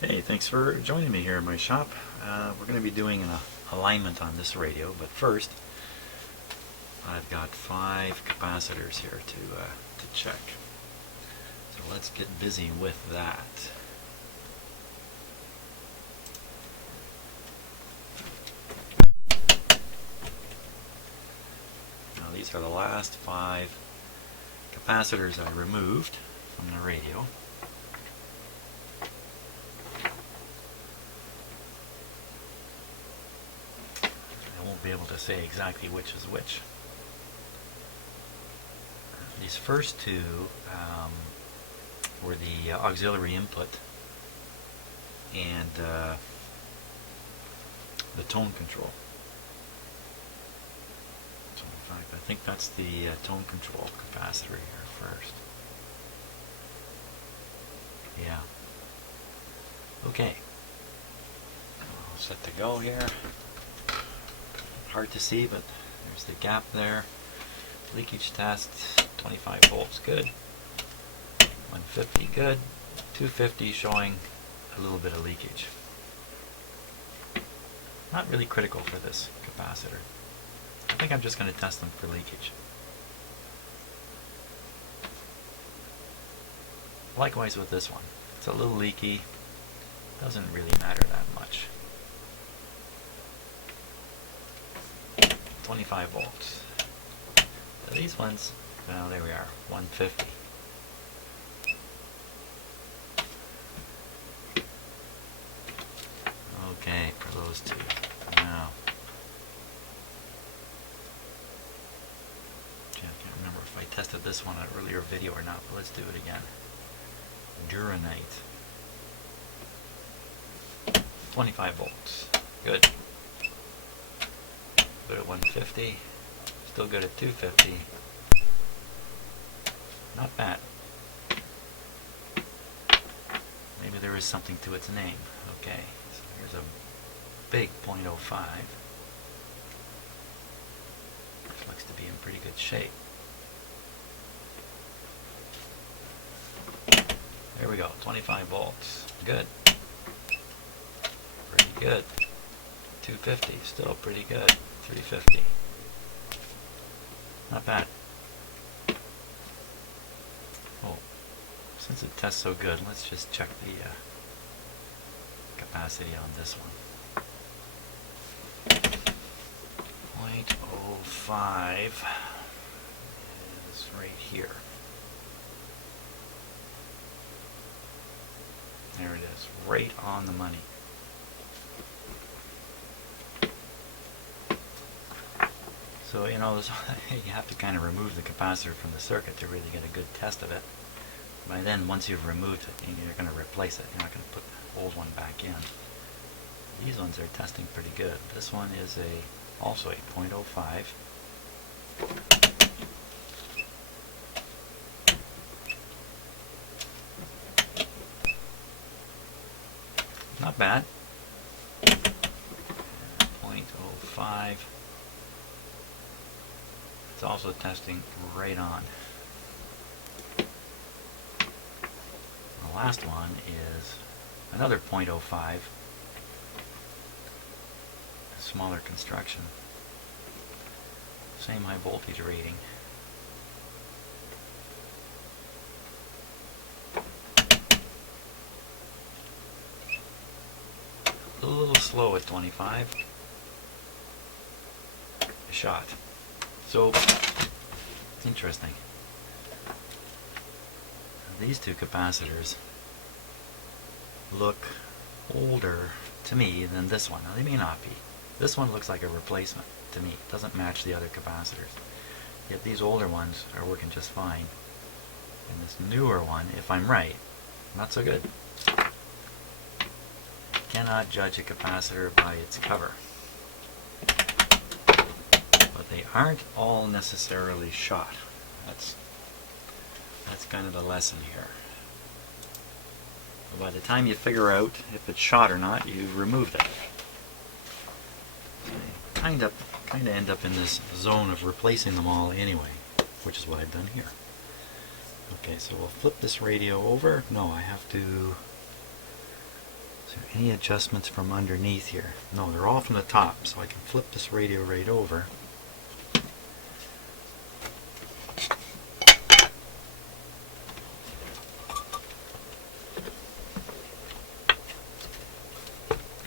Hey, thanks for joining me here in my shop. We're going to be doing an alignment on this radio, but first I've got 5 capacitors here to check. So let's get busy with that. Now these are the last 5 capacitors I removed from the radio. I won't be able to say exactly which is which. These first 2 were the auxiliary input and the tone control. So in fact, I think that's the tone control capacitor here first. Yeah. Okay. All set to go here. Hard to see, but there's the gap there. Leakage test, 25 volts, good. 150, good. 250 showing a little bit of leakage. Not really critical for this capacitor. I think I'm just going to test them for leakage. Likewise with this one. It's a little leaky. Doesn't really matter that much. 25 volts. So these ones, well, there we are, 150. Okay, for those 2. Now, I can't remember if I tested this one in an earlier video or not, but let's do it again. Duranite. 25 volts. Good. Good at 150. Still good at 250. Not bad. Maybe there is something to its name. Okay, so here's a big 0.05. This looks to be in pretty good shape. There we go, 25 volts. Good. Pretty good. 250, still pretty good. 350. Not bad. Oh, since it tests so good, let's just check the capacity on this one. 0.05 is right here. There it is, right on the money. So, you know, you have to kind of remove the capacitor from the circuit to really get a good test of it. By then, once you've removed it, you're going to replace it. You're not going to put the old one back in. These ones are testing pretty good. This one is also a 0.05. Not bad. 0.05. It's also testing right on. The last one is another 0.05, a smaller construction, same high voltage rating. A little slow at 25. A shot. So, interesting. These 2 capacitors look older to me than this one. Now, they may not be. This one looks like a replacement to me. It doesn't match the other capacitors. Yet these older ones are working just fine. And this newer one, if I'm right, not so good. Cannot judge a capacitor by its cover. But they aren't all necessarily shot. That's kind of the lesson here. By the time you figure out if it's shot or not, you've removed it. So you kind of end up in this zone of replacing them all anyway, which is what I've done here. Okay, so we'll flip this radio over. No, I have to Is there any adjustments from underneath here? No, they're all from the top, so I can flip this radio right over.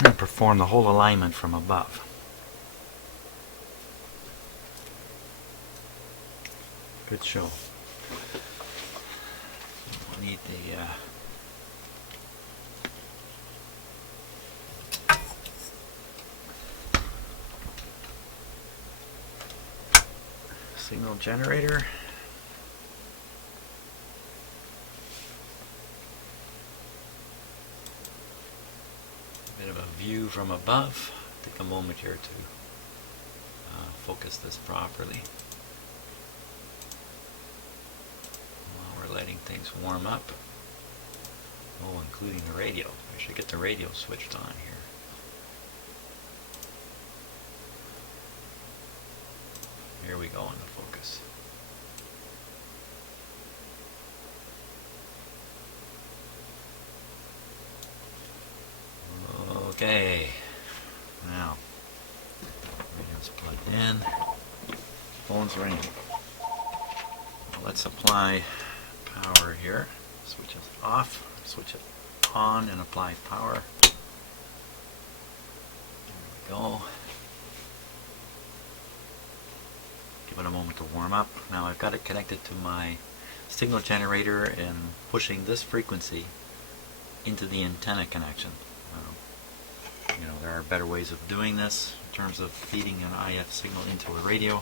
And perform the whole alignment from above. Good show. We'll need the signal generator. Bit of a view from above. Take a moment here to focus this properly. While we're letting things warm up. Oh, including the radio. I should get the radio switched on here. Here we go in the focus. Okay, now radio's plugged in, phone's ringing. Now let's apply power here. Switch it off, switch it on, and apply power. There we go. Give it a moment to warm up. Now I've got it connected to my signal generator and pushing this frequency into the antenna connection. You know, there are better ways of doing this in terms of feeding an IF signal into a radio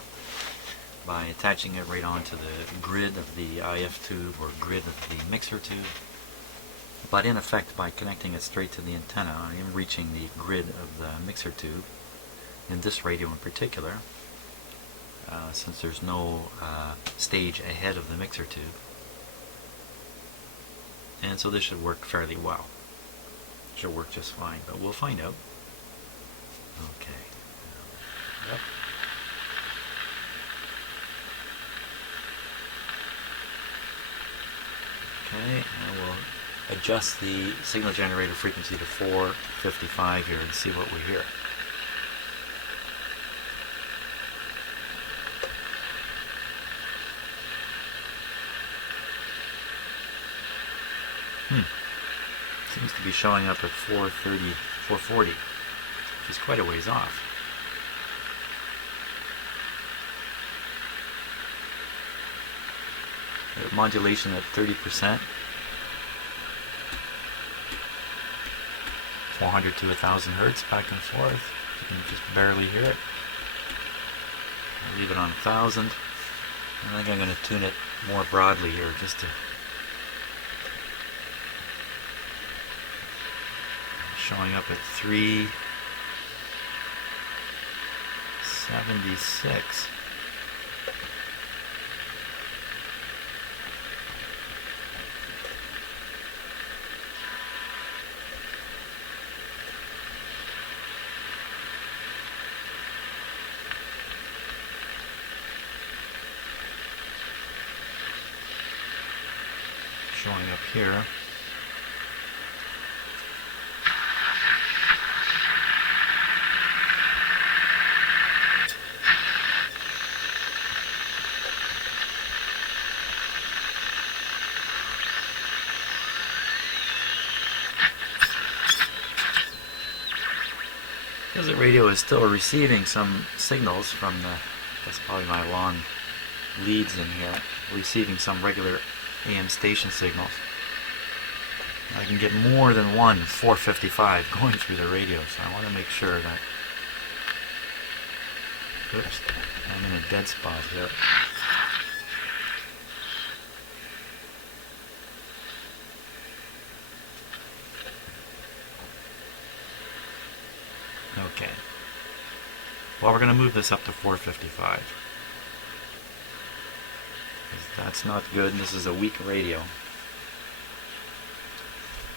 by attaching it right onto the grid of the IF tube or grid of the mixer tube. But in effect, by connecting it straight to the antenna, I am reaching the grid of the mixer tube, in this radio in particular, since there's no stage ahead of the mixer tube. And so this should work fairly well. Should work just fine, but we'll find out. Okay. Yep. Okay, and we'll adjust the signal generator frequency to 455 here and see what we hear. Seems to be showing up at 430, 440, which is quite a ways off. Modulation at 30%, 400 to 1000 hertz back and forth. You can just barely hear it. I'll leave it on 1000. I think I'm going to tune it more broadly here just to showing up at 376. Showing up here. Because the radio is still receiving some signals from the, that's probably my long leads in here, receiving some regular AM station signals. I can get more than one 455 going through the radio, so I want to make sure that, oops, I'm in a dead spot here. Okay. Well, we're going to move this up to 455. That's not good. This is a weak radio.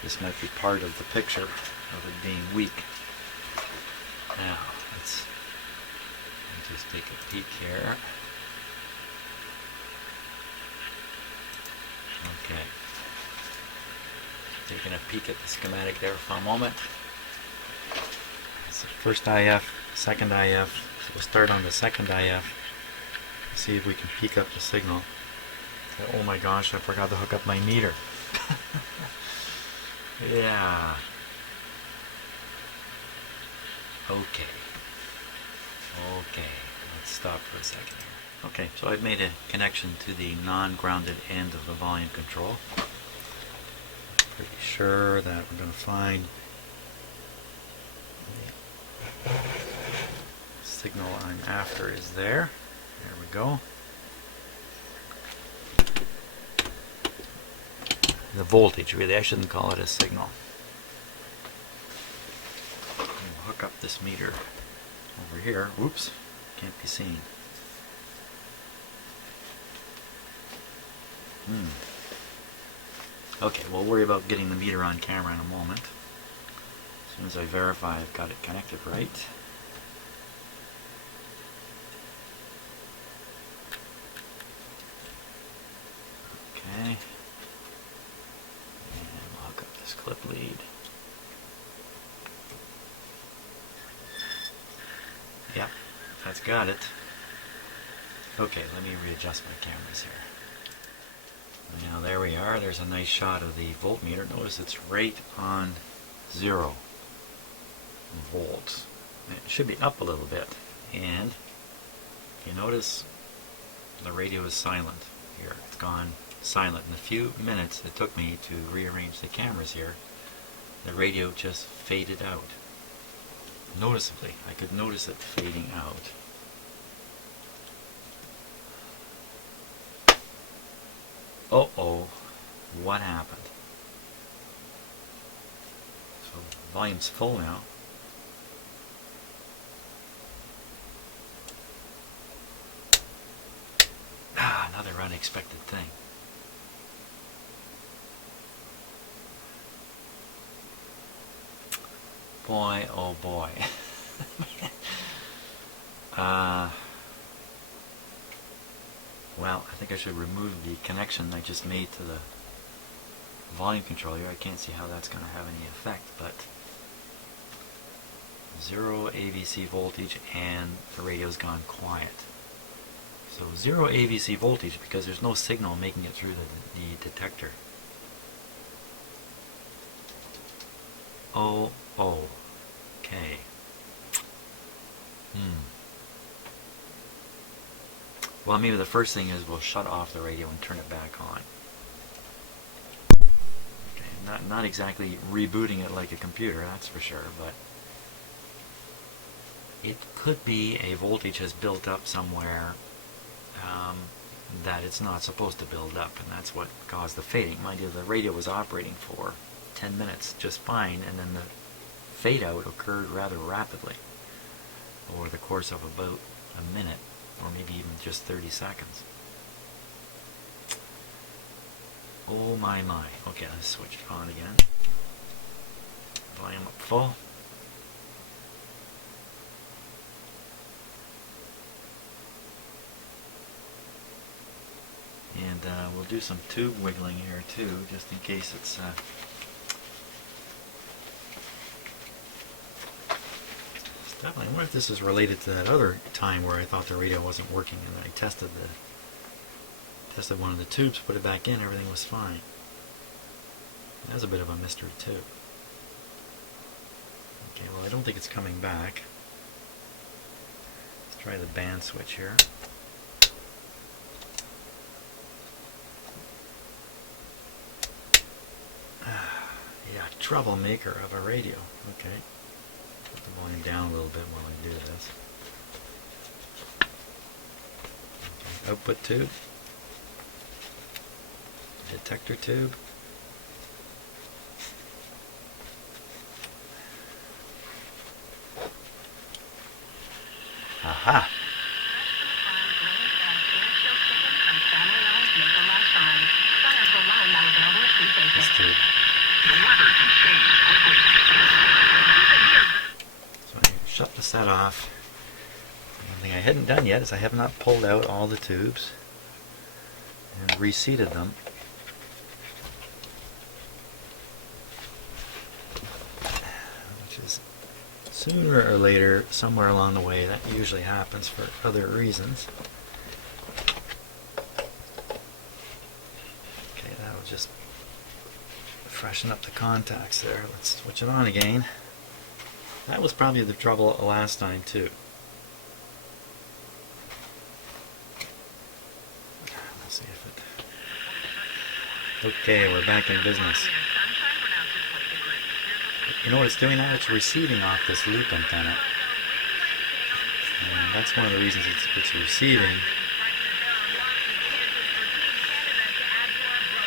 This might be part of the picture of it being weak. Now, let's just take a peek here. Okay. Taking a peek at the schematic there for a moment. So first IF, second IF. So we'll start on the second IF. See if we can peak up the signal. Oh my gosh, I forgot to hook up my meter. Yeah. Okay. Okay. Let's stop for a second here. Okay, so I've made a connection to the non-grounded end of the volume control. Pretty sure that we're going to find the signal I'm after is there. There we go. The voltage, really, I shouldn't call it a signal. We'll hook up this meter over here. Whoops, can't be seen. Okay, we'll worry about getting the meter on camera in a moment. As soon as I verify I've got it connected right. Okay. And we'll hook up this clip lead. Yep, that's got it. Okay, let me readjust my cameras here. Now there we are. There's a nice shot of the voltmeter. Notice it's right on 0 volts. It should be up a little bit. And you notice the radio is silent here. It's gone silent. In a few minutes it took me to rearrange the cameras here. The radio just faded out. Noticeably. I could notice it fading out. Uh-oh, what happened? So volume's full now. Another unexpected thing. Boy, oh boy. Well, I think I should remove the connection I just made to the volume controller. I can't see how that's going to have any effect, but 0 AVC voltage and the radio's gone quiet. So 0 AVC voltage because there's no signal making it through the detector. Oh, okay. Well, maybe the first thing is we'll shut off the radio and turn it back on. Okay, not exactly rebooting it like a computer, that's for sure, but it could be a voltage has built up somewhere that it's not supposed to build up, and that's what caused the fading. Mind you, the radio was operating for 10 minutes just fine, and then the fade out occurred rather rapidly over the course of about a minute, or maybe even just 30 seconds. Oh my. Okay, let's switch it on again. Volume up full. And we'll do some tube wiggling here too, just in case it's definitely. I wonder if this is related to that other time where I thought the radio wasn't working, and I tested one of the tubes, put it back in, everything was fine. That's a bit of a mystery too. Okay, well, I don't think it's coming back. Let's try the band switch here. Yeah, troublemaker of a radio. Okay. Put the volume down a little bit while I do this. Okay. Output tube. Detector tube. Aha! This tube. So I shut the set off. One thing I hadn't done yet is I have not pulled out all the tubes and reseated them. Which is sooner or later, somewhere along the way, that usually happens for other reasons. Okay, that'll just freshen up the contacts there. Let's switch it on again. That was probably the trouble last time too. Let's see if it... Okay, we're back in business. You know what it's doing now? It's receiving off this loop antenna. And that's one of the reasons it's receiving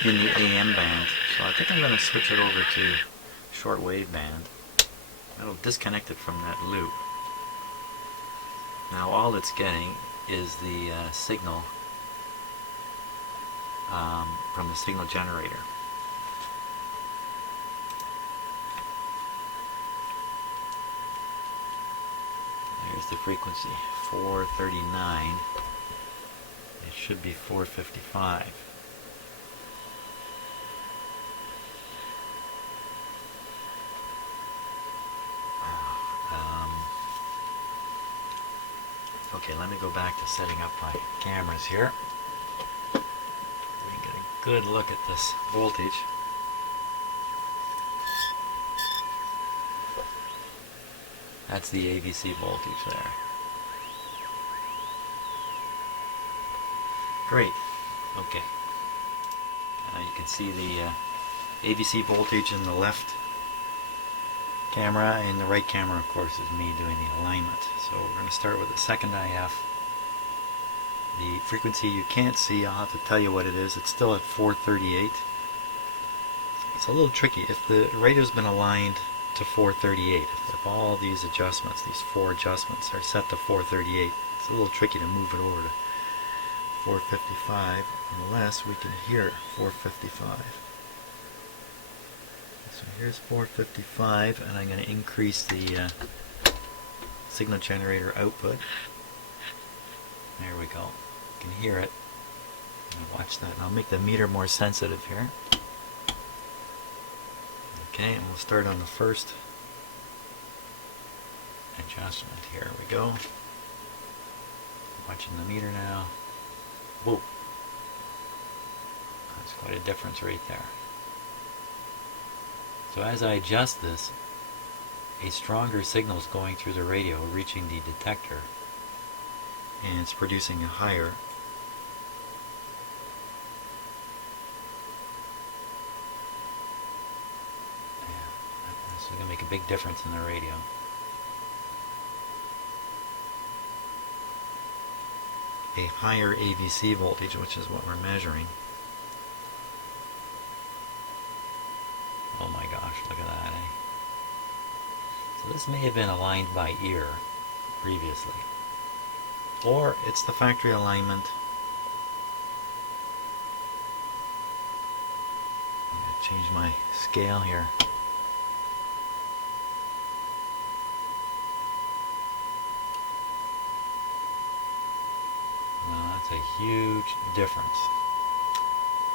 in the AM band. So I think I'm going to switch it over to shortwave band. That'll disconnect it from that loop. Now all it's getting is the signal from the signal generator. There's the frequency, 439. It should be 455. Okay, let me go back to setting up my cameras here. We can get a good look at this voltage. That's the AVC voltage there. Great. Okay. You can see the AVC voltage in the left camera, and the right camera, of course, is me doing the alignment. So we're going to start with the second IF. The frequency you can't see, I'll have to tell you what it is. It's still at 438. It's a little tricky. If the radio's been aligned to 438, if all these adjustments, these 4 adjustments, are set to 438, it's a little tricky to move it over to 455 unless we can hear 455. So here's 455, and I'm going to increase the signal generator output. There we go. You can hear it. Watch that. And I'll make the meter more sensitive here. Okay, and we'll start on the first adjustment. Here we go. Watching the meter now. Whoa. That's quite a difference right there. So as I adjust this, a stronger signal is going through the radio, reaching the detector, and it's producing a higher this is going to make a big difference in the radio. A higher AVC voltage, which is what we're measuring. Oh my gosh, look at that, eh? So this may have been aligned by ear previously. Or it's the factory alignment. I'm going to change my scale here. Well, that's a huge difference.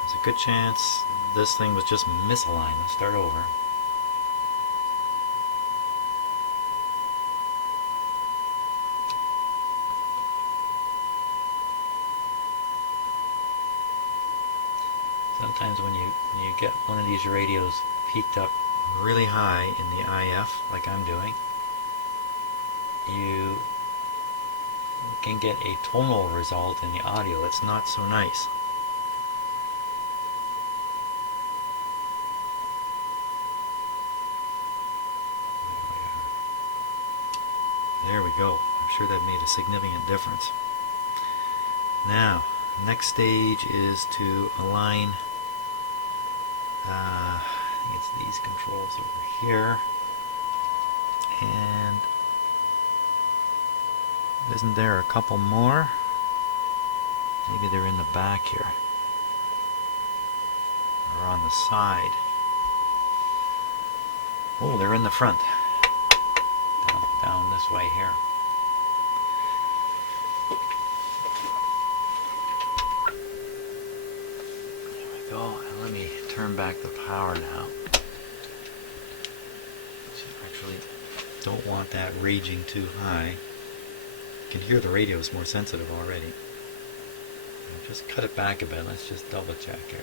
There's a good chance this thing was just misaligned. Let's start over. Sometimes when you get one of these radios peaked up really high in the IF, like I'm doing, you can get a tonal result in the audio that's not so nice. There we go. I'm sure that made a significant difference. Now, next stage is to align, I think it's these controls over here, and isn't there a couple more? Maybe they're in the back here, or on the side. Oh, they're in the front. Down this way here. There we go. And let me turn back the power now. Actually, Don't want that raging too high. You can hear the radio is more sensitive already. Just cut it back a bit. Let's just double check here.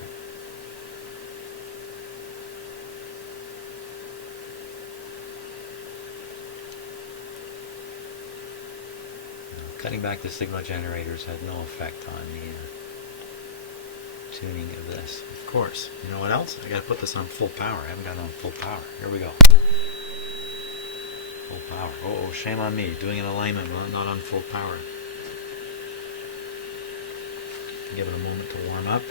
Cutting back the signal generators had no effect on the tuning of this. Of course. You know what else? I gotta put this on full power. I haven't got it on full power. Here we go. Full power. Oh, shame on me. Doing an alignment not on full power. Give it a moment to warm up.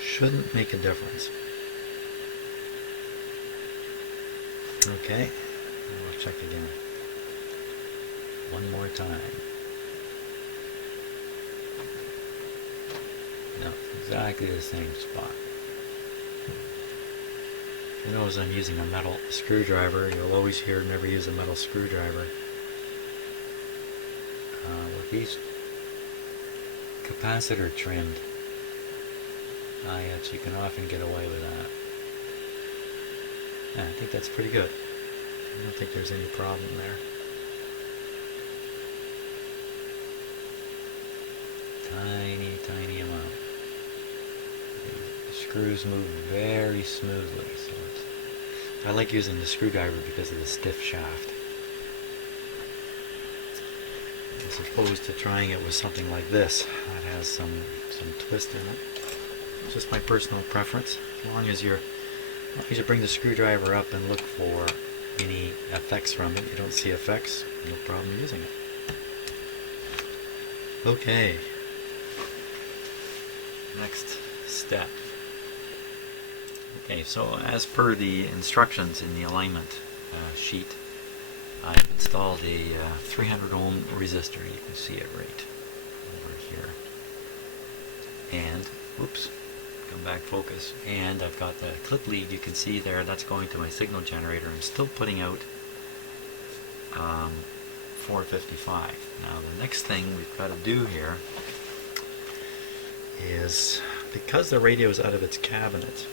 Shouldn't make a difference. Okay. I'll check again. One more time. No, exactly the same spot. If you notice I'm using a metal screwdriver, you'll always hear never use a metal screwdriver. With these capacitor trimmed IFs, you can often get away with that. Yeah, I think that's pretty good. I don't think there's any problem there. Tiny amount. The screws move very smoothly, so I like using the screwdriver because of the stiff shaft, as opposed to trying it with something like this that has some twist in it. It's just my personal preference. As long as you bring the screwdriver up and look for any effects from it, you don't see effects, no problem using it. Okay. Next step. Okay, so as per the instructions in the alignment sheet, I've installed a 300 ohm resistor. You can see it right over here. And, whoops, come back focus. And I've got the clip lead, you can see there, that's going to my signal generator. I'm still putting out 455. Now the next thing we've got to do here is, because the radio is out of its cabinet,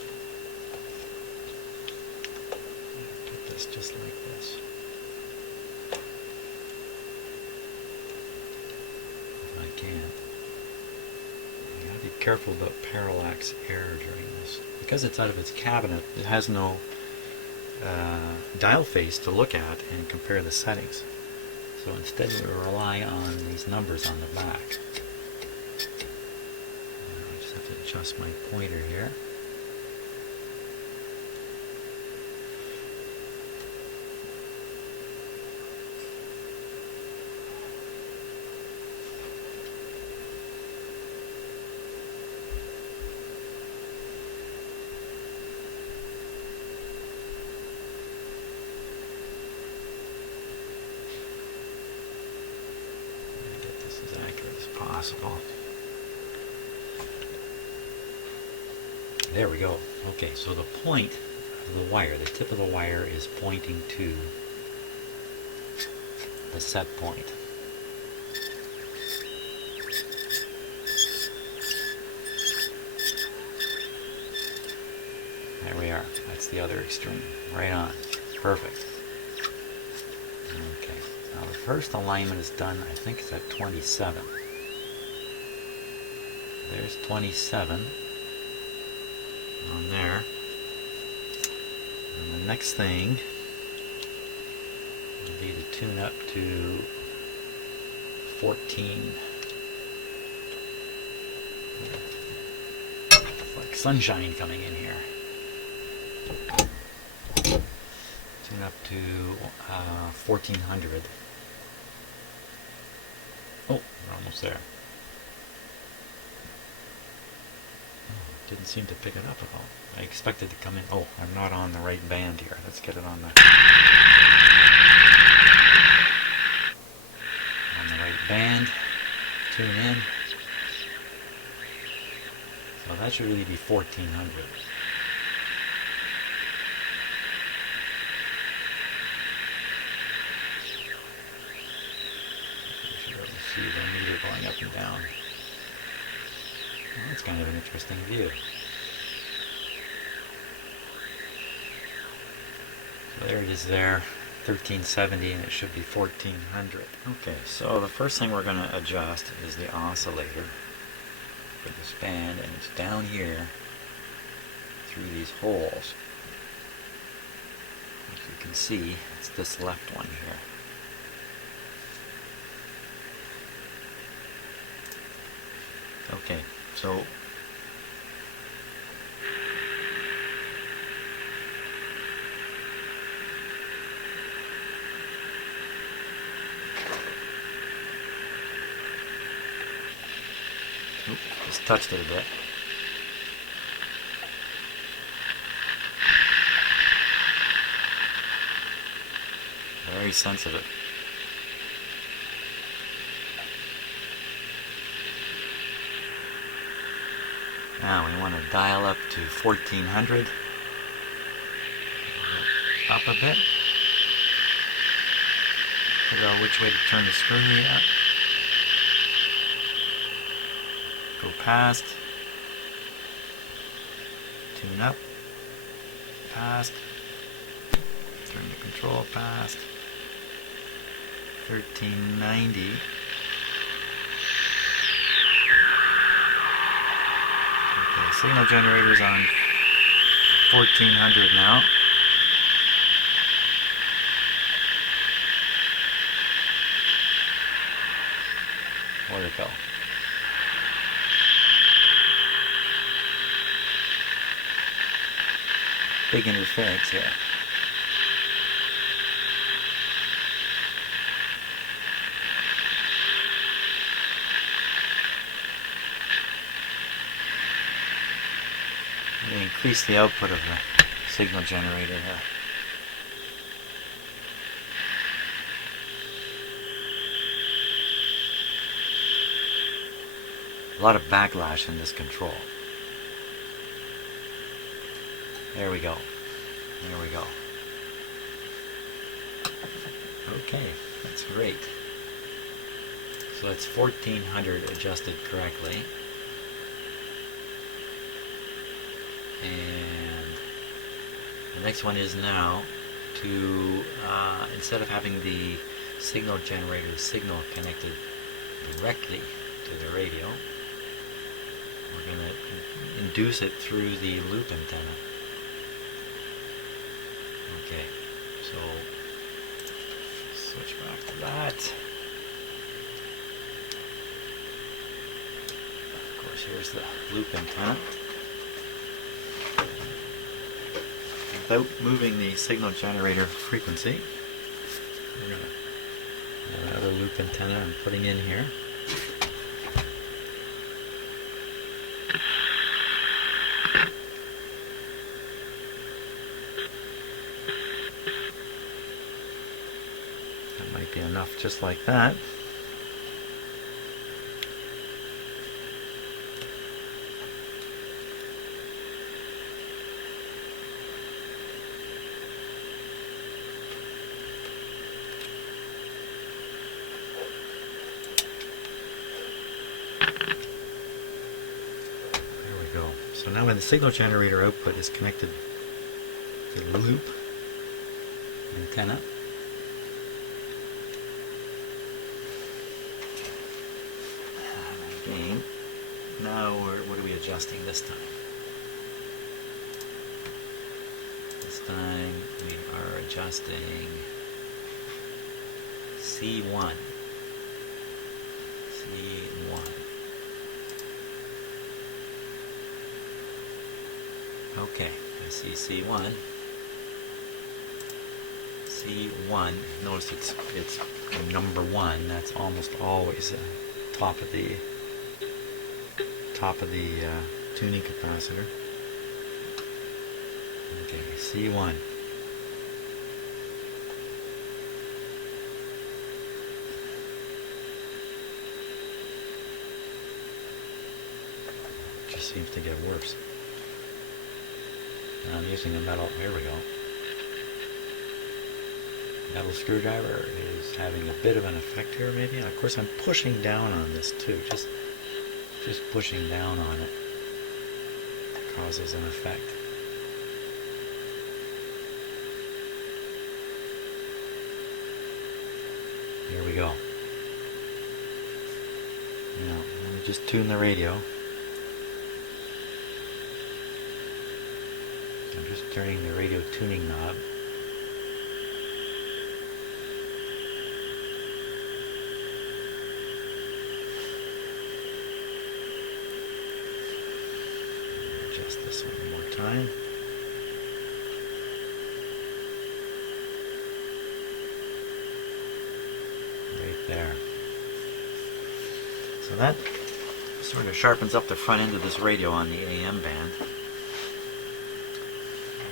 put this just like this. If I can. You gotta be careful about parallax error during this. Because it's out of its cabinet, it has no dial face to look at and compare the settings. So instead we rely on these numbers on the back. I just have to adjust my pointer here. Possible. There we go. Okay, so the point of the wire, the tip of the wire is pointing to the set point. There we are. That's the other extreme. Right on. Perfect. Okay. Now the first alignment is done, I think it's at 27. There's 27 on there. And the next thing will be to tune up to 14. It's like sunshine coming in here. Tune up to 1400. Oh, we're almost there. Didn't seem to pick it up at all. I expected to come in. Oh, I'm not on the right band here. Let's get it on the right band. Tune in. So that should really be 1400. You should be able to see the meter going up and down. Well, that's kind of an interesting view. So there it is there, 1370, and it should be 1400. Okay, so the first thing we're going to adjust is the oscillator for this band, and it's down here through these holes. As you can see, it's this left one here. Okay, so just touched it a bit. Very sensitive. Now we want to dial up to 1400. Up a bit. Figure out which way to turn the screw yet. Go past. Tune up. Past. Turn the control past. 1390. Okay, signal generator's on 1400 now. Where'd it go? Big interference here. We increase the output of the signal generator here. A lot of backlash in this control. There we go. There we go. Okay, that's great. So it's 1400 adjusted correctly. And the next one is now to, instead of having the signal generator signal connected directly to the radio, we're going to induce it through the loop antenna. Okay, so switch back to that. Of course, here's the loop antenna. Without moving the signal generator frequency, we're going to have another loop antenna I'm putting in here. That might be enough just like that. So now when the signal generator output is connected to the loop antenna, again, now what are we adjusting this time? This time we are adjusting C1. C1. Okay, I see C1. C1. Notice it's number 1. That's almost always top of the tuning capacitor. Okay, C1. Just seems to get worse. I'm using a metal, here we go. Metal screwdriver is having a bit of an effect here maybe. And of course I'm pushing down on this too. Just pushing down on it causes an effect. Here we go. Now, let me just tune the radio. I'm just turning the radio tuning knob. Adjust this one more time. Right there. So that sort of sharpens up the front end of this radio on the AM band.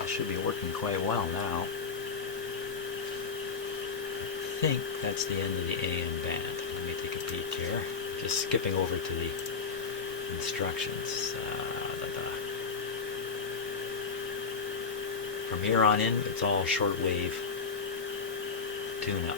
It should be working quite well now. I think that's the end of the AM band. Let me take a peek here. Just skipping over to the instructions. From here on in, it's all shortwave tune-up.